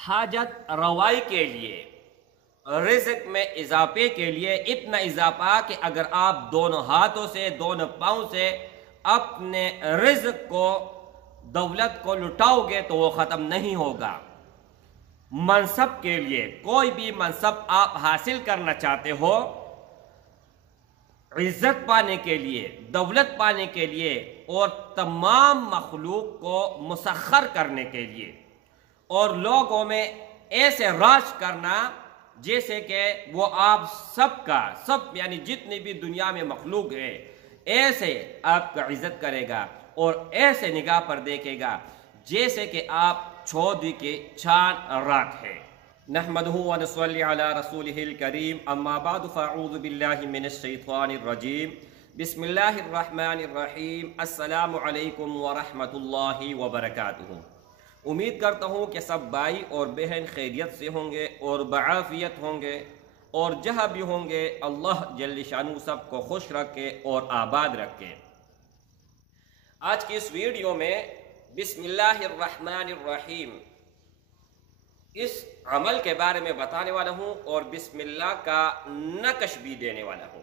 حاجت روائی کے لیے، رزق میں اضافے کے لیے اتنا اضافہ کہ اگر آپ دونوں ہاتھوں سے دونوں پاؤں سے اپنے رزق کو، دولت کو لٹاؤ گے تو وہ ختم نہیں ہوگا۔ منصب کے لیے، کوئی بھی منصب آپ حاصل کرنا چاہتے ہو، عزت پانے کے لیے، دولت پانے کے لیے، اور تمام مخلوق کو مسخر کرنے کے لیے، اور لوگوں میں ایسے راج کرنا جیسے کہ وہ آپ سب یعنی جتنی بھی دنیا میں مخلوق ہے ایسے آپ کا عزت کرے گا اور ایسے نگاہ پر دیکھے گا جیسے کہ آپ چودھری کے چاند رات ہے۔ نحمدہ ونصلی علی رسولہ الکریم، اما بعد فاعوذ باللہ من الشیطان الرجیم، بسم اللہ الرحمن الرحیم، السلام علیکم ورحمۃ اللہ وبرکاتہ۔ امید کرتا ہوں کہ سب بھائی اور بہن خیریت سے ہوں گے اور بعافیت ہوں گے، اور جہاں بھی ہوں گے اللہ جل شانہ سب کو خوش رکھے اور آباد رکھے۔ آج کی اس ویڈیو میں بسم اللہ الرحمن الرحیم اس عمل کے بارے میں بتانے والا ہوں اور بسم اللہ کا نقش بھی دینے والا ہوں۔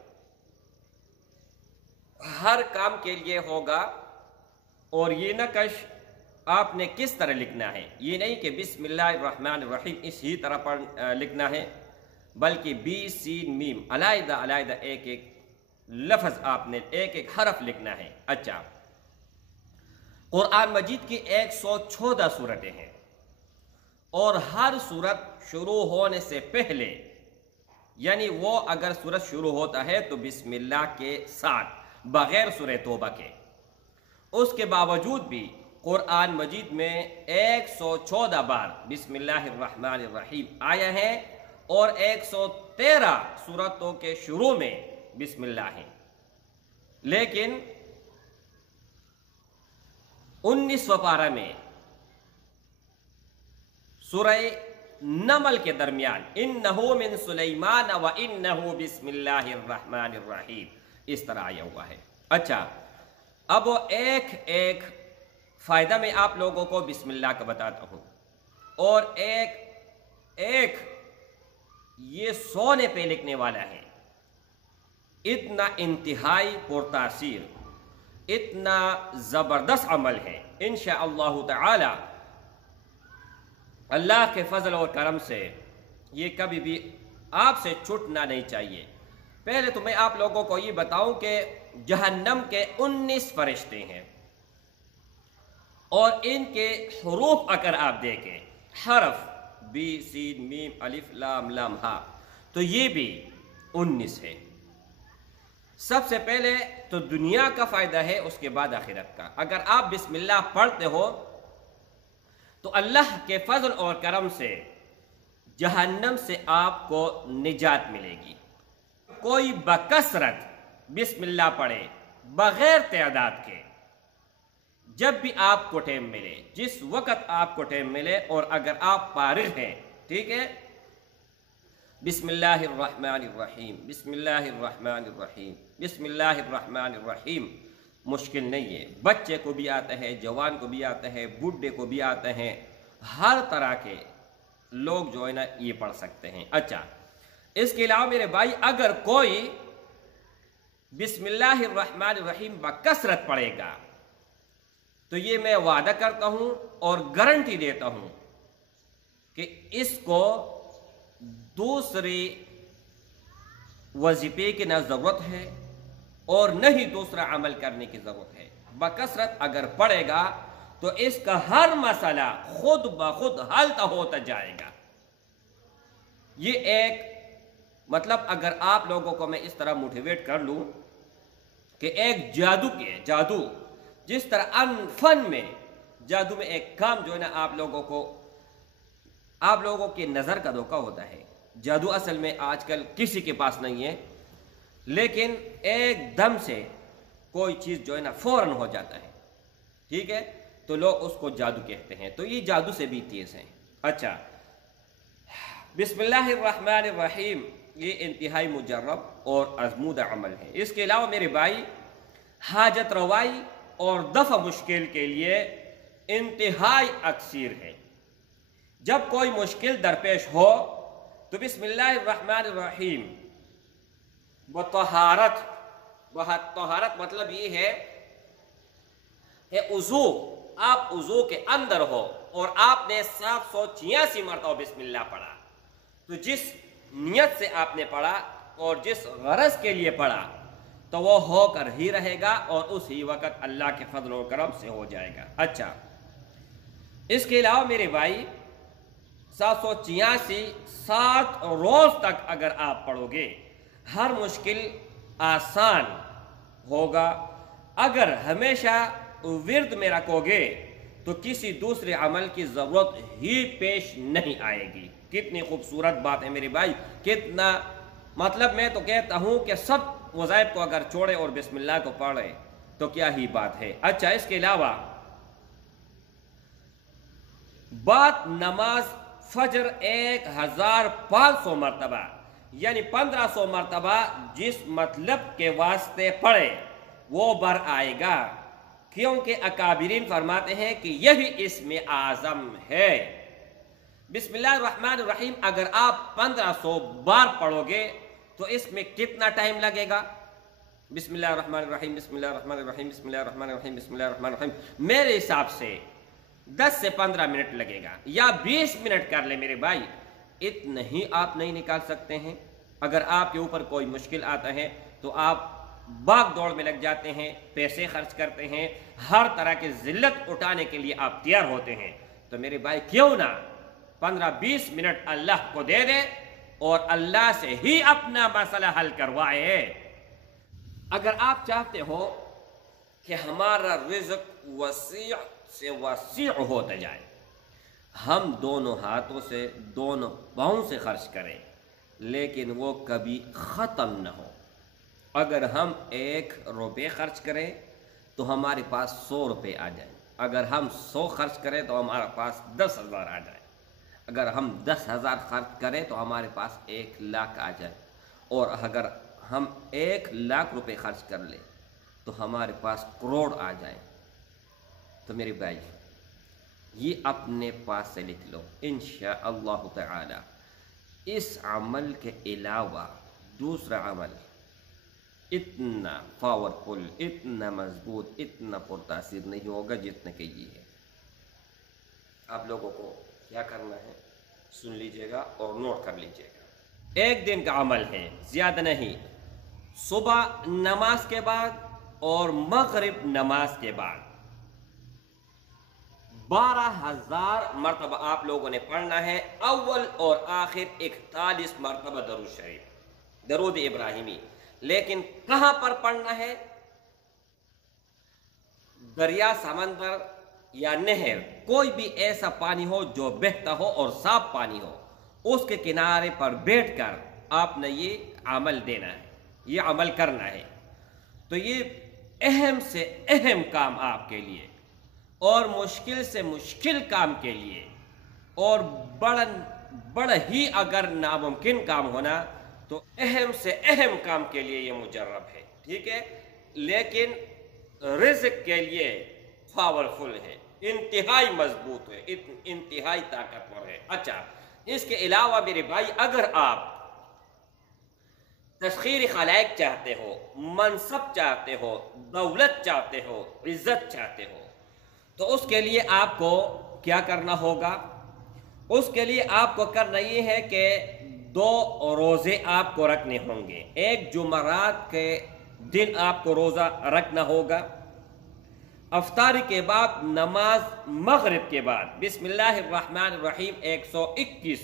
ہر کام کے لیے ہوگا، اور یہ نقش آپ نے کس طرح لکھنا ہے، یہ نہیں کہ بسم اللہ الرحمن الرحیم اسی طرح لکھنا ہے، بلکہ بی سین میم علیحدہ علیحدہ ایک ایک لفظ آپ نے ایک ایک حرف لکھنا ہے۔ اچھا، قرآن مجید کی 114 سورتیں ہیں، اور ہر سورت شروع ہونے سے پہلے، یعنی وہ اگر سورت شروع ہوتا ہے تو بسم اللہ کے ساتھ، بغیر سورہ توبہ کے، اس کے باوجود بھی قرآن مجید میں 114 بار بسم اللہ الرحمن الرحیم آیا ہے، اور 113 سورتوں کے شروع میں بسم اللہ ہے۔ لیکن 19 پارہ میں سورہ نمل کے درمیان انہو من سلیمان و انہو بسم اللہ الرحمن الرحیم اس طرح آیا ہوا ہے۔ اچھا، اب ایک ایک فائدہ میں آپ لوگوں کو بسم اللہ کا بتاتا ہوں، اور ایک یہ سونے پہ لکھنے والا ہے، اتنا انتہائی پرتاثیر، اتنا زبردست عمل ہے۔ انشاءاللہ تعالی اللہ کے فضل اور کرم سے یہ کبھی بھی آپ سے چھوٹنا نہیں چاہیے۔ پہلے تو میں آپ لوگوں کو یہ بتاؤں کہ جہنم کے 19 فرشتے ہیں، اور ان کے حروف اگر آپ دیکھیں، حرف بی سین میم الف لام لام ہا، تو یہ بھی 19 ہے۔ سب سے پہلے تو دنیا کا فائدہ ہے، اس کے بعد آخرت کا۔ اگر آپ بسم اللہ پڑھتے ہو تو اللہ کے فضل اور کرم سے جہنم سے آپ کو نجات ملے گی۔ کوئی بکثرت بسم اللہ پڑھے، بغیر تعداد کے، جب بھی آپ کو ٹائم ملے، جس وقت آپ کو ٹائم ملے، اور اگر آپ فارغ ہیں، ٹھیک ہے، بسم اللہ الرحمن الرحیم، بسم اللہ الرحمن الرحیم، بسم اللہ الرحمن الرحیم مشکل نہیں ہے، بچے کو بھی آتا ہے، جوان کو بھی آتا ہے، بوڑھے کو بھی آتا ہے، ہر طرح کے لوگ جو ہے نا یہ پڑھ سکتے ہیں۔ اچھا، اس کے علاوہ میرے بھائی اگر کوئی بسم اللہ الرحمن الرحیم بکثرت پڑھے گا تو یہ میں وعدہ کرتا ہوں اور گارنٹی دیتا ہوں کہ اس کو دوسری وظیفے کی نہ ضرورت ہے اور نہ ہی دوسرا عمل کرنے کی ضرورت ہے۔ بکثرت اگر پڑھے گا تو اس کا ہر مسئلہ خود بخود حل ہوتا جائے گا۔ یہ ایک مطلب اگر آپ لوگوں کو میں اس طرح موٹیویٹ کر لوں کہ ایک جادو جس طرح فن میں جادو میں ایک کام جو ہے نا آپ لوگوں کی نظر کا دھوکہ ہوتا ہے۔ جادو اصل میں آج کل کسی کے پاس نہیں ہے، لیکن ایک دم سے کوئی چیز جو ہے نا فوراً ہو جاتا ہے، ٹھیک ہے، تو لوگ اس کو جادو کہتے ہیں، تو یہ جادو سے بھی تیز ہیں۔ اچھا، بسم اللہ الرحمن الرحیم یہ انتہائی مجرب اور آزمودہ عمل ہے۔ اس کے علاوہ میرے بھائی حاجت روائی اور دفع مشکل کے لیے انتہائی اکثیر ہے۔ جب کوئی مشکل درپیش ہو تو بسم اللہ الرحمن الرحیم طہارت مطلب یہ ہے کہ آپ وضو کے اندر ہو اور آپ نے 786 مرتبہ بسم اللہ پڑھا، تو جس نیت سے آپ نے پڑھا اور جس غرض کے لیے پڑھا تو وہ ہو کر ہی رہے گا اور اسی وقت اللہ کے فضل و کرم سے ہو جائے گا۔ اچھا، اس کے علاوہ میرے بھائی 786 7 روز تک اگر آپ پڑھو گے ہر مشکل آسان ہوگا۔ اگر ہمیشہ ورد میں رکھو گے تو کسی دوسرے عمل کی ضرورت ہی پیش نہیں آئے گی۔ کتنی خوبصورت بات ہے میرے بھائی، کتنا مطلب میں تو کہتا ہوں کہ سب وظائف کو اگر چھوڑے اور بسم اللہ کو پڑھے تو کیا ہی بات ہے۔ اچھا، اس کے علاوہ بعد نماز فجر 1500 مرتبہ یعنی 1500 مرتبہ جس مطلب کے واسطے پڑھے وہ بر آئے گا، کیونکہ اکابرین فرماتے ہیں کہ یہی اسم اعظم ہے۔ بسم اللہ الرحمن الرحیم اگر آپ 1500 بار پڑھو گے تو اس میں کتنا ٹائم لگے گا؟ بسم اللہ الرحمن الرحیم، بسم اللہ الرحمن الرحیم، بسم اللہ الرحمن الرحیم، بسم اللہ الرحمن الرحیم، میرے حساب سے 10 سے 15 منٹ لگے گا، یا 20 منٹ کر لے میرے بھائی، اتنا ہی آپ نہیں نکال سکتے ہیں۔ اگر آپ کے اوپر کوئی مشکل آتا ہے تو آپ بھاگ دوڑ میں لگ جاتے ہیں، پیسے خرچ کرتے ہیں، ہر طرح کی ذلت اٹھانے کے لیے آپ تیار ہوتے ہیں، تو میرے بھائی کیوں نہ 15-20 منٹ اللہ کو دے دے اور اللہ سے ہی اپنا مسئلہ حل کروائے۔ اگر آپ چاہتے ہو کہ ہمارا رزق وسیع سے وسیع ہوتا جائے، ہم دونوں ہاتھوں سے دونوں پاؤں سے خرچ کریں لیکن وہ کبھی ختم نہ ہو۔ اگر ہم 1 روپے خرچ کریں تو ہمارے پاس 100 روپے آ جائیں، اگر ہم 100 خرچ کریں تو ہمارے پاس 10,000 آ جائیں، اگر ہم 10,000 خرچ کریں تو ہمارے پاس 1,00,000 آ جائے، اور اگر ہم 1,00,000 روپے خرچ کر لیں تو ہمارے پاس کروڑ آ جائیں۔ تو میرے بھائی یہ اپنے پاس سے لکھ لو، انشاءاللہ تعالی اس عمل کے علاوہ دوسرا عمل اتنا پاورفل، اتنا مضبوط، اتنا پرتاثیر نہیں ہوگا جتنا کہ یہ ہے۔ آپ لوگوں کو کیا کرنا ہے سن لیجئے گا اور نوٹ کر لیجئے گا۔ 1 دن کا عمل ہے، زیادہ نہیں، صبح نماز کے بعد اور مغرب نماز کے بعد 12,000 مرتبہ آپ لوگوں نے پڑھنا ہے، اول اور آخر 41 مرتبہ درود شریف، درود ابراہیمی۔ لیکن کہاں پر پڑھنا ہے؟ دریا، سمندر یا نہر، کوئی بھی ایسا پانی ہو جو بہتا ہو اور صاف پانی ہو، اس کے کنارے پر بیٹھ کر آپ نے یہ عمل دینا ہے، یہ عمل کرنا ہے۔ تو یہ اہم سے اہم کام آپ کے لیے، اور مشکل سے مشکل کام کے لیے، اور بڑا ہی اگر ناممکن کام ہونا تو اہم سے اہم کام کے لیے یہ مجرب ہے، ٹھیک ہے، لیکن رزق کے لیے پاورفل ہے، انتہائی مضبوط ہے، انتہائی طاقتور ہے۔ اچھا، اس کے علاوہ میرے بھائی اگر آپ تسخیر خلائق چاہتے ہو، منصب چاہتے ہو، دولت چاہتے ہو، عزت چاہتے ہو، تو اس کے لیے آپ کو کیا کرنا ہوگا؟ اس کے لیے آپ کو کرنا یہ ہے کہ 2 روزے آپ کو رکھنے ہوں گے۔ ایک جمعرات کے دن آپ کو روزہ رکھنا ہوگا، افطاری کے بعد نماز مغرب کے بعد بسم اللہ الرحمن الرحیم 121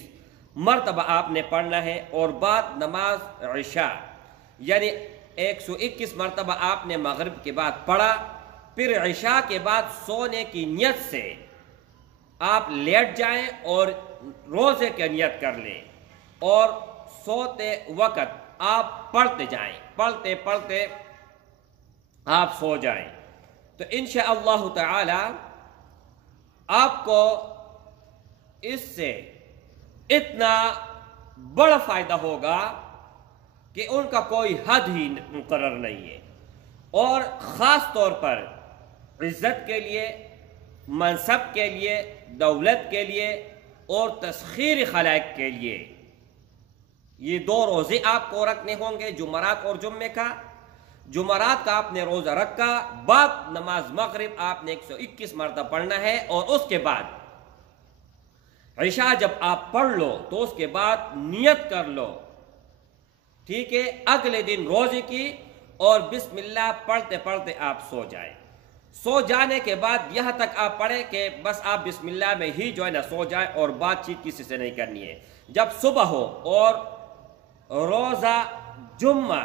مرتبہ آپ نے پڑھنا ہے، اور بعد نماز عشاء یعنی 121 مرتبہ آپ نے مغرب کے بعد پڑھا، پھر عشاء کے بعد سونے کی نیت سے آپ لیٹ جائیں اور روزے کی نیت کر لیں، اور سوتے وقت آپ پڑھتے جائیں، پڑھتے پڑھتے آپ سو جائیں، تو انشاءاللہ تعالی آپ کو اس سے اتنا بڑا فائدہ ہوگا کہ ان کا کوئی حد ہی مقرر نہیں ہے۔ اور خاص طور پر عزت کے لیے، منصب کے لیے، دولت کے لیے، اور تسخیر خلائق کے لیے یہ 2 روزے آپ کو رکھنے ہوں گے، جمعرات اور جمعے کا۔ جمعرات کا آپ نے روزہ رکھا، بعد نماز مغرب آپ نے 121 مرتبہ پڑھنا ہے، اور اس کے بعد عشاء جب آپ پڑھ لو تو اس کے بعد نیت کر لو، ٹھیک ہے، اگلے دن روزے کی، اور بسم اللہ پڑھتے پڑھتے آپ سو جائیں۔ سو جانے کے بعد یہاں تک آپ پڑھیں کہ بس آپ بسم اللہ میں ہی جو ہے نا سو جائیں، اور بات چیت کسی سے نہیں کرنی ہے۔ جب صبح ہو اور روزہ جمعہ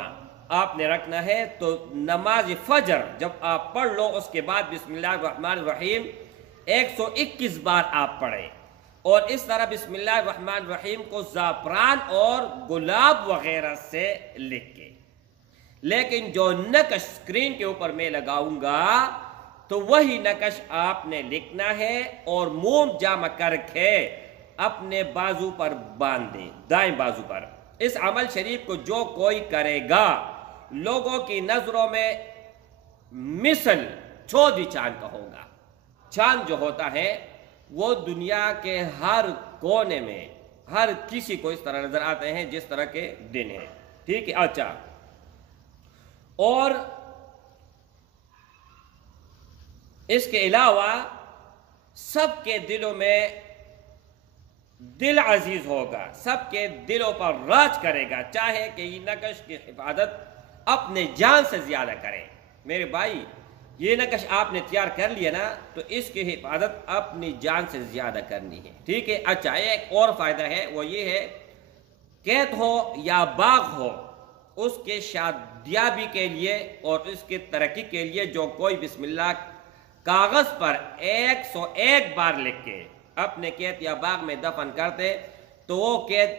آپ نے رکھنا ہے تو نماز فجر جب آپ پڑھ لو اس کے بعد بسم اللہ الرحمن الرحیم 121 بار آپ پڑھیں، اور اس طرح بسم اللہ الرحمن الرحیم کو زعفران اور گلاب وغیرہ سے لکھ کے، لیکن جو نقش اسکرین کے اوپر میں لگاؤں گا تو وہی نقش آپ نے لکھنا ہے، اور موم جمع کر کے اپنے بازو پر باندھ دیں، دائیں بازو پر۔ اس عمل شریف کو جو کوئی کرے گا لوگوں کی نظروں میں مثل چودھری چاند کا ہوگا۔ چاند جو ہوتا ہے وہ دنیا کے ہر کونے میں ہر کسی کو اس طرح نظر آتے ہیں جس طرح کے دن ہیں، ٹھیک ہے۔ اچھا، اور اس کے علاوہ سب کے دلوں میں دل عزیز ہوگا، سب کے دلوں پر راج کرے گا، چاہے کہ یہ نقش کی حفاظت اپنے جان سے زیادہ کرے۔ میرے بھائی، یہ نقش آپ نے تیار کر لیا نا تو اس کی حفاظت اپنی جان سے زیادہ کرنی ہے، ٹھیک ہے۔ اچھا، ایک اور فائدہ ہے، وہ یہ ہے قید ہو یا باغ ہو، اس کے شادیابی کے لیے اور اس کی ترقی کے لیے جو کوئی بسم اللہ کاغذ پر 101 بار لکھ کے اپنے قید یا باغ میں دفن کرتے تو وہ قید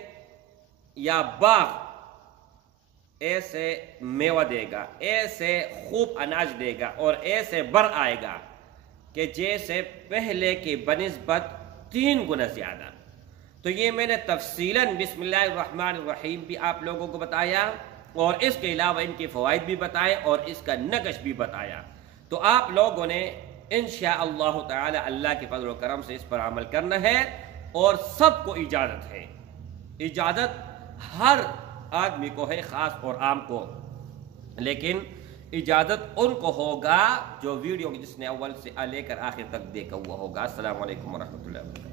یا باغ ایسے میوہ دے گا، ایسے خوب اناج دے گا، اور ایسے بر آئے گا کہ جیسے پہلے کی بنسبت 3 گنا زیادہ۔ تو یہ میں نے تفصیلاً بسم اللہ الرحمن الرحیم بھی آپ لوگوں کو بتایا، اور اس کے علاوہ ان کے فوائد بھی بتائے اور اس کا نقش بھی بتایا۔ تو آپ لوگوں نے انشاءاللہ تعالی اللہ کے فضل و کرم سے اس پر عمل کرنا ہے، اور سب کو اجازت ہے، اجازت ہر آدمی کو ہے، خاص اور عام کو، لیکن اجازت ان کو ہوگا جو ویڈیو جس نے اول سے لے کر آخر تک دیکھا ہوا ہوگا۔ السلام علیکم ورحمۃ اللہ وبرکاتہ۔